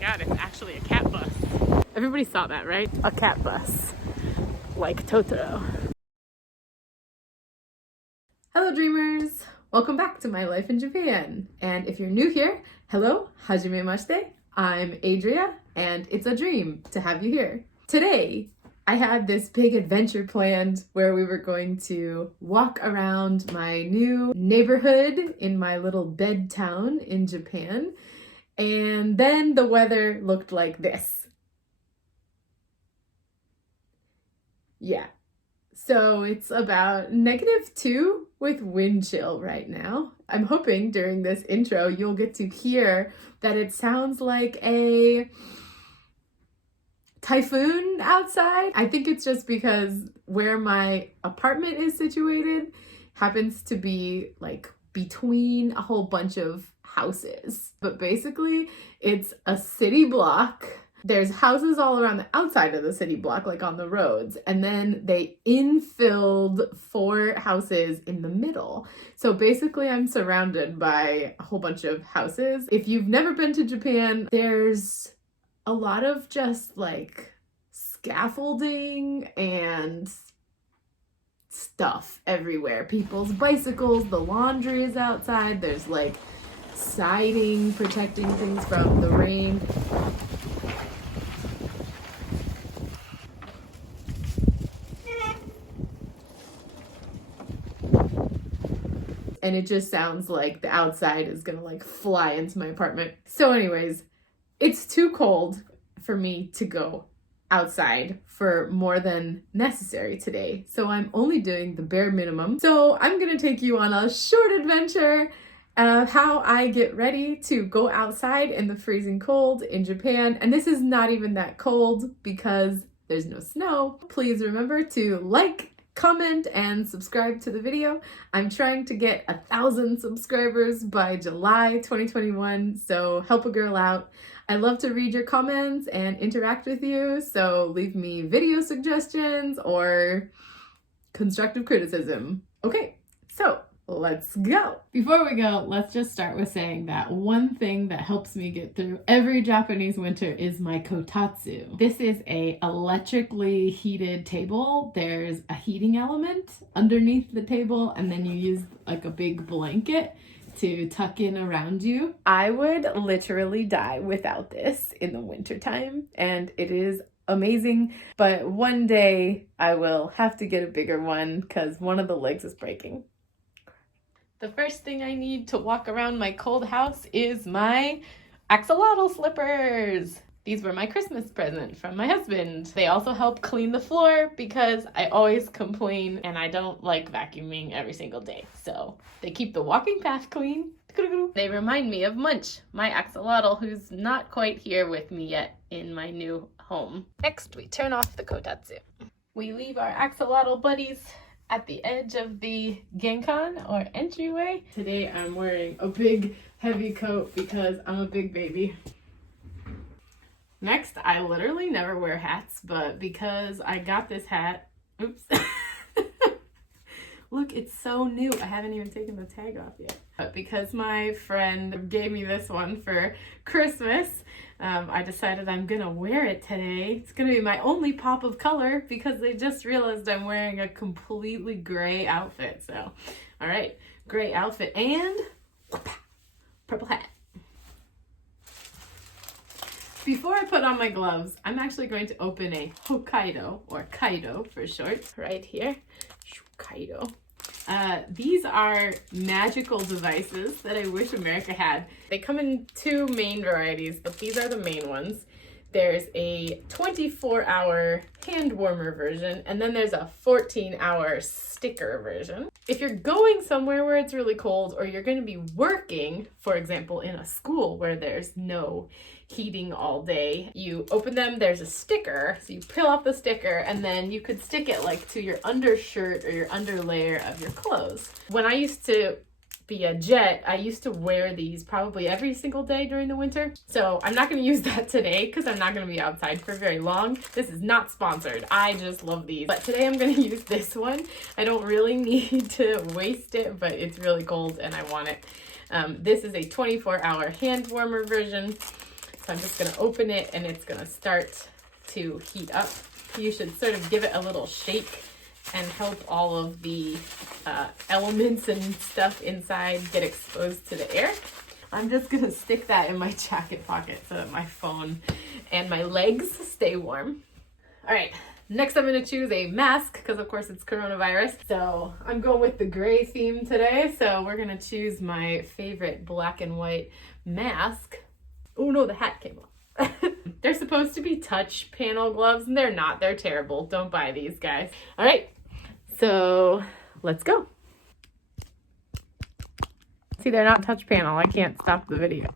god, it's actually a cat bus. Everybody saw that, right? A cat bus. Like Totoro. Hello dreamers! Welcome back to my life in Japan. And if you're new here, hello, hajimemashite. I'm Adria, and it's a dream to have you here. Today, I had this big adventure planned where we were going to walk around my new neighborhood in my little bed town in Japan. And then the weather looked like this. Yeah. So it's about -2 with wind chill right now. I'm hoping during this intro you'll get to hear that it sounds like a typhoon outside. I think it's just because where my apartment is situated happens to be like between a whole bunch of houses. But basically it's a city block. There's houses all around the outside of the city block, like on the roads, and then they infilled 4 houses in the middle. So basically I'm surrounded by a whole bunch of houses. If you've never been to Japan, there's a lot of just like scaffolding and stuff everywhere. People's bicycles, the laundry is outside, there's like siding protecting things from the rain. And it just sounds like the outside is gonna like fly into my apartment. So anyways, it's too cold for me to go outside for more than necessary today. So I'm only doing the bare minimum. So I'm gonna take you on a short adventure of how I get ready to go outside in the freezing cold in Japan. And this is not even that cold because there's no snow. Please remember to like, comment, and subscribe to the video. I'm trying to get 1,000 subscribers by July 2021, so help a girl out. I love to read your comments and interact with you, so leave me video suggestions or constructive criticism. Okay, so let's go. Before we go, let's just start with saying that one thing that helps me get through every Japanese winter is my kotatsu. This is a electrically heated table. There's a heating element underneath the table, and then you use like a big blanket to tuck in around you. I would literally die without this in the wintertime, and it is amazing, but one day I will have to get a bigger one because one of the legs is breaking. The first thing I need to walk around my cold house is my axolotl slippers. These were my Christmas present from my husband. They also help clean the floor because I always complain and I don't like vacuuming every single day. So they keep the walking path clean. They remind me of MUNCH, my axolotl, who's not quite here with me yet in my new home. Next, we turn off the kotatsu. We leave our axolotl buddies at the edge of the genkan or entryway. Today I'm wearing a big heavy coat because I'm a big baby. Next, I literally never wear hats, but because I got this hat, oops. Look, it's so new. I haven't even taken the tag off yet. But because my friend gave me this one for Christmas, I decided I'm gonna wear it today. It's gonna be my only pop of color because they just realized I'm wearing a completely gray outfit. So, all right, gray outfit and purple hat. Before I put on my gloves, I'm actually going to open a Hokkaido, or Kaido for short, right here. Kaido. These are magical devices that I wish America had. They come in 2 main varieties, but these are the main ones. There's a 24-hour hand warmer version, and then there's a 14-hour sticker version. If you're going somewhere where it's really cold, or you're going to be working, for example, in a school where there's no heating all day, you open them, there's a sticker, so you peel off the sticker, and then you could stick it like to your undershirt or your underlayer of your clothes. When I used to be a jet, I used to wear these probably every single day during the winter. So I'm not going to use that today because I'm not going to be outside for very long. This is not sponsored. I just love these. But today I'm going to use this one. I don't really need to waste it, but it's really cold and I want it. This is a 24-hour hand warmer version. So I'm just gonna open it and it's gonna start to heat up. You should sort of give it a little shake and help all of the elements and stuff inside get exposed to the air. I'm just gonna stick that in my jacket pocket so that my phone and my legs stay warm. All right, next I'm gonna choose a mask because of course it's coronavirus. So I'm going with the gray theme today. So we're gonna choose my favorite black and white mask. Oh no, the hat came off. They're supposed to be touch panel gloves and they're not. They're terrible. Don't buy these, guys. All right, so let's go. See, they're not touch panel. I can't stop the video.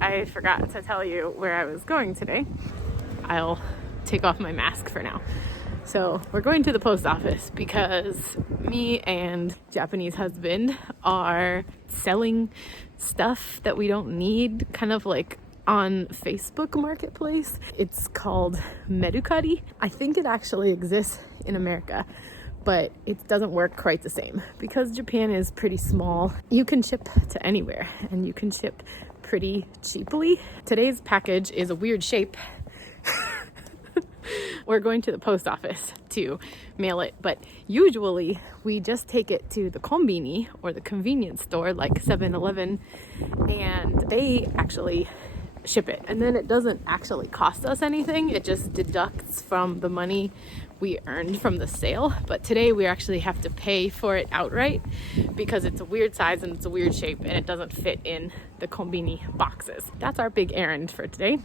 I forgot to tell you where I was going today. I'll take off my mask for now. So we're going to the post office because me and Japanese husband are selling stuff that we don't need, kind of like on Facebook Marketplace. It's called Mercari. I think it actually exists in America, but it doesn't work quite the same because Japan is pretty small. You can ship to anywhere and you can ship pretty cheaply. Today's package is a weird shape. We're going to the post office to mail it, but usually we just take it to the konbini or the convenience store like 7-Eleven, and they actually ship it. And then it doesn't actually cost us anything. It just deducts from the money we earned from the sale. But today we actually have to pay for it outright because it's a weird size and it's a weird shape and it doesn't fit in the konbini boxes. That's our big errand for today.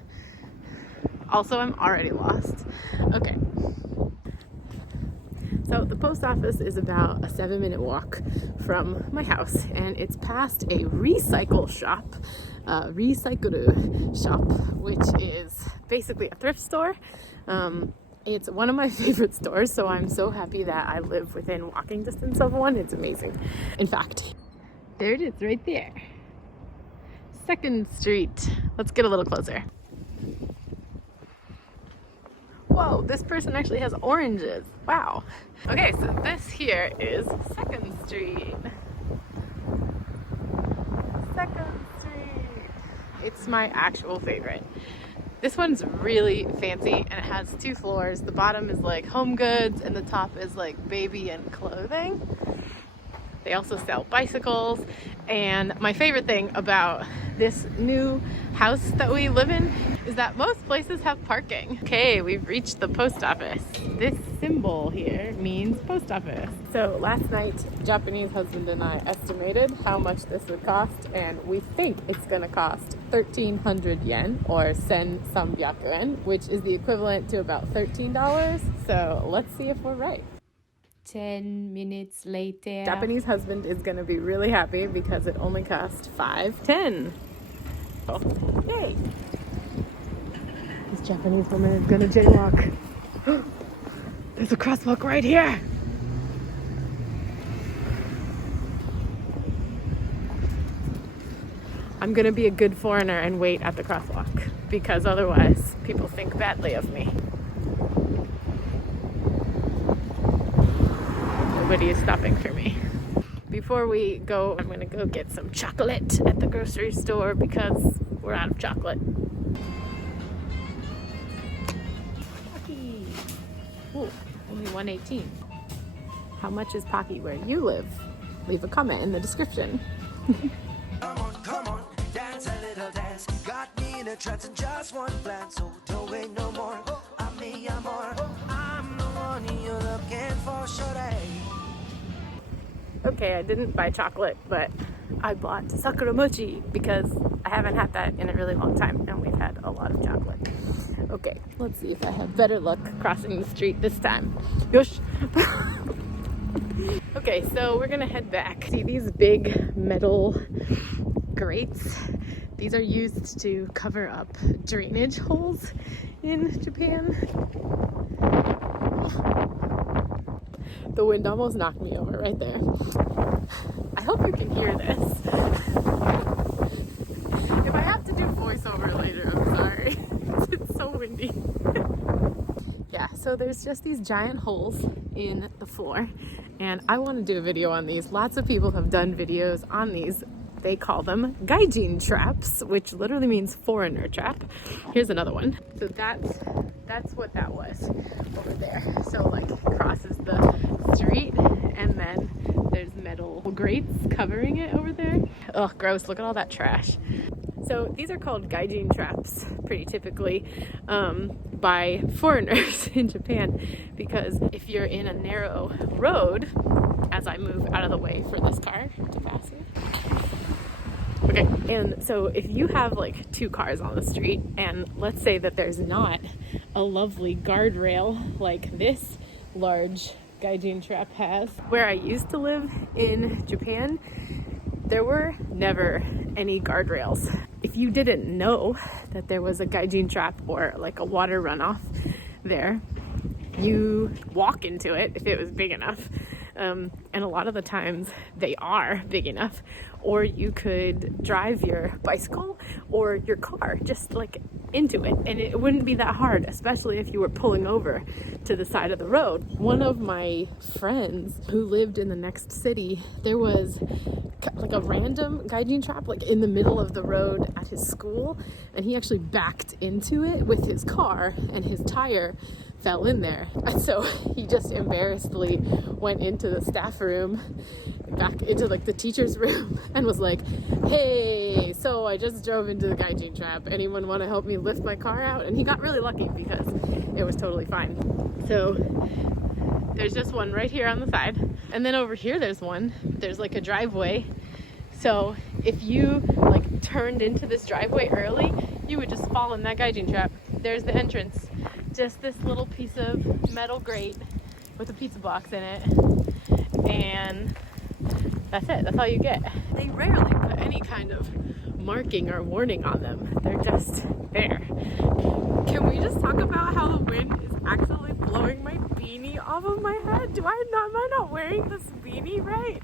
Also, I'm already lost. Okay. So the post office is about a 7-minute walk from my house, and it's past a recycle shop, recycle shop, which is basically a thrift store. It's one of my favorite stores, so I'm so happy that I live within walking distance of one. It's amazing. In fact, there it is right there. 2nd Street. Let's get a little closer. Whoa, this person actually has oranges. Wow. Okay, so this here is 2nd Street. 2nd Street. It's my actual favorite. This one's really fancy and it has 2 floors. The bottom is like home goods and the top is like baby and clothing. They also sell bicycles. And my favorite thing about this new house that we live in is that most places have parking. Okay, we've reached the post office. This symbol here means post office. So last night, Japanese husband and I estimated how much this would cost, and we think it's gonna cost 1,300 yen or 1,300 yen, which is the equivalent to about $13. So let's see if we're right. 10 minutes later. Japanese husband is gonna be really happy because it only cost $5.10. Oh, yay! This Japanese woman is gonna jaywalk. There's a crosswalk right here. I'm gonna be a good foreigner and wait at the crosswalk because otherwise people think badly of me. Nobody is stopping for me. Before we go, I'm gonna go get some chocolate at the grocery store because we're out of chocolate. Pocky. Ooh, only $1.18. How much is Pocky where you live? Leave a comment in the description. Come on, dance a little dance. Got me in a trance and just one glance. So don't wait no more. I'm me, I'm more. I'm the one you're looking for, shorty. Okay, I didn't buy chocolate, but I bought sakura mochi because I haven't had that in a really long time and we've had a lot of chocolate. Okay, let's see if I have better luck crossing the street this time. Yosh! Okay, so we're gonna head back. See these big metal grates? These are used to cover up drainage holes in Japan. The wind almost knocked me over right there. I hope you can hear this. If I have to do voiceover later, I'm sorry. It's so windy. Yeah, so there's just these giant holes in the floor, and I want to do a video on these. Lots of people have done videos on these they call them gaijin traps, which literally means foreigner trap. Here's another one. So that's what that was over there. So like crosses the street and then there's metal grates covering it over there. Ugh, gross, look at all that trash. So these are called gaijin traps pretty typically by foreigners in Japan, because if you're in a narrow road, as I move out of the way for this car to pass me. Okay, and so if you have like two cars on the street and let's say that there's not a lovely guardrail like this large gaijin trap has. Where I used to live in Japan, there were never any guardrails. If you didn't know that there was a gaijin trap or like a water runoff there, you walk into it if it was big enough. And a lot of the times they are big enough, or you could drive your bicycle or your car just like into it and it wouldn't be that hard, especially if you were pulling over to the side of the road. One of my friends who lived in the next city, there was like a random gaijin trap like in the middle of the road at his school, and he actually backed into it with his car and his tire fell in there. And so he just embarrassedly went into the staff room, back into like the teacher's room, and was like, hey, so I just drove into the gaijin trap. Anyone want to help me lift my car out? And he got really lucky because it was totally fine. So there's just one right here on the side. And then over here there's one. There's like a driveway. So if you like turned into this driveway early, you would just fall in that gaijin trap. There's the entrance. Just this little piece of metal grate with a pizza box in it, and that's it. That's all you get. They rarely put any kind of marking or warning on them. They're just there. Can we just talk about how the wind is actually blowing my beanie off of my head? Am I not wearing this beanie right?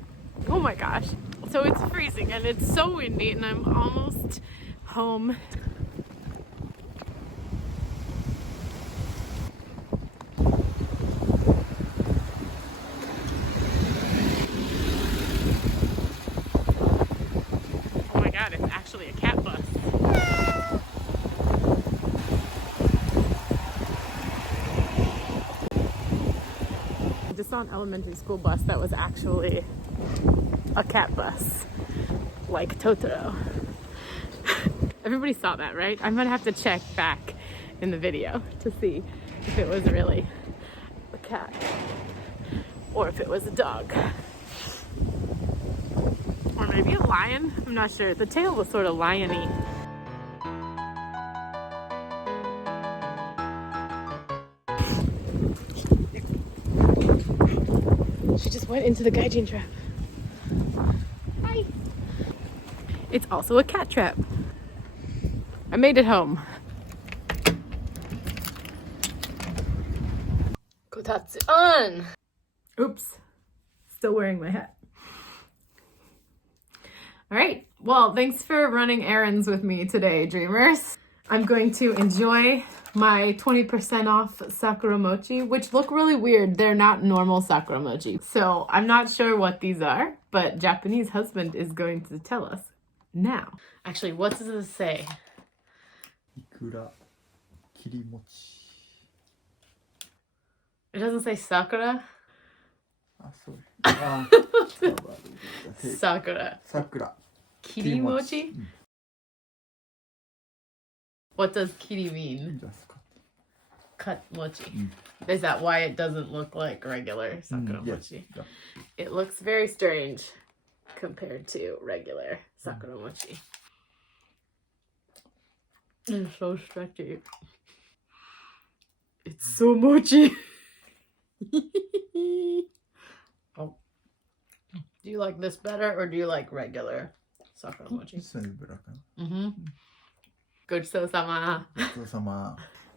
Oh my gosh. So it's freezing and it's so windy and I'm almost home. It's actually a cat bus. I just saw an elementary school bus that was actually a cat bus, like Totoro. Everybody saw that, right? I'm gonna have to check back in the video to see if it was really a cat or if it was a dog. Or maybe a lion? I'm not sure. The tail was sort of lion-y. She just went into the gaijin trap. Hi. It's also a cat trap. I made it home. Kotatsu on! Oops. Still wearing my hat. All right, well, thanks for running errands with me today, dreamers. I'm going to enjoy my 20% off sakura mochi, which look really weird. They're not normal sakura mochi. So I'm not sure what these are, but Japanese husband is going to tell us now. Actually, what does it say? Ikura kirimochi. It doesn't say sakura? Sakura. Sakura. Kirimochi? What does kiri mean? Just cut. Cut mochi. Is that why it doesn't look like regular sakura yes. mochi? Yeah. It looks very strange compared to regular sakura mochi. It's so stretchy. It's so mochi. Oh. Do you like this better or do you like regular sakura mochi? Mm-hmm. Gochusou-sama.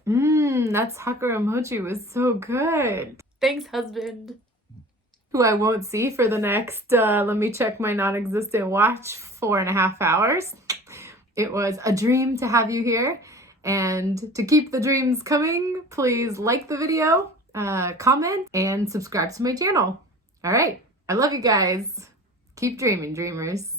That sakura mochi was so good. Thanks, husband. Who I won't see for the next, let me check my non-existent watch, 4.5 hours. It was a dream to have you here. And to keep the dreams coming, please like the video, comment, and subscribe to my channel. All right. I love you guys. Keep dreaming, dreamers.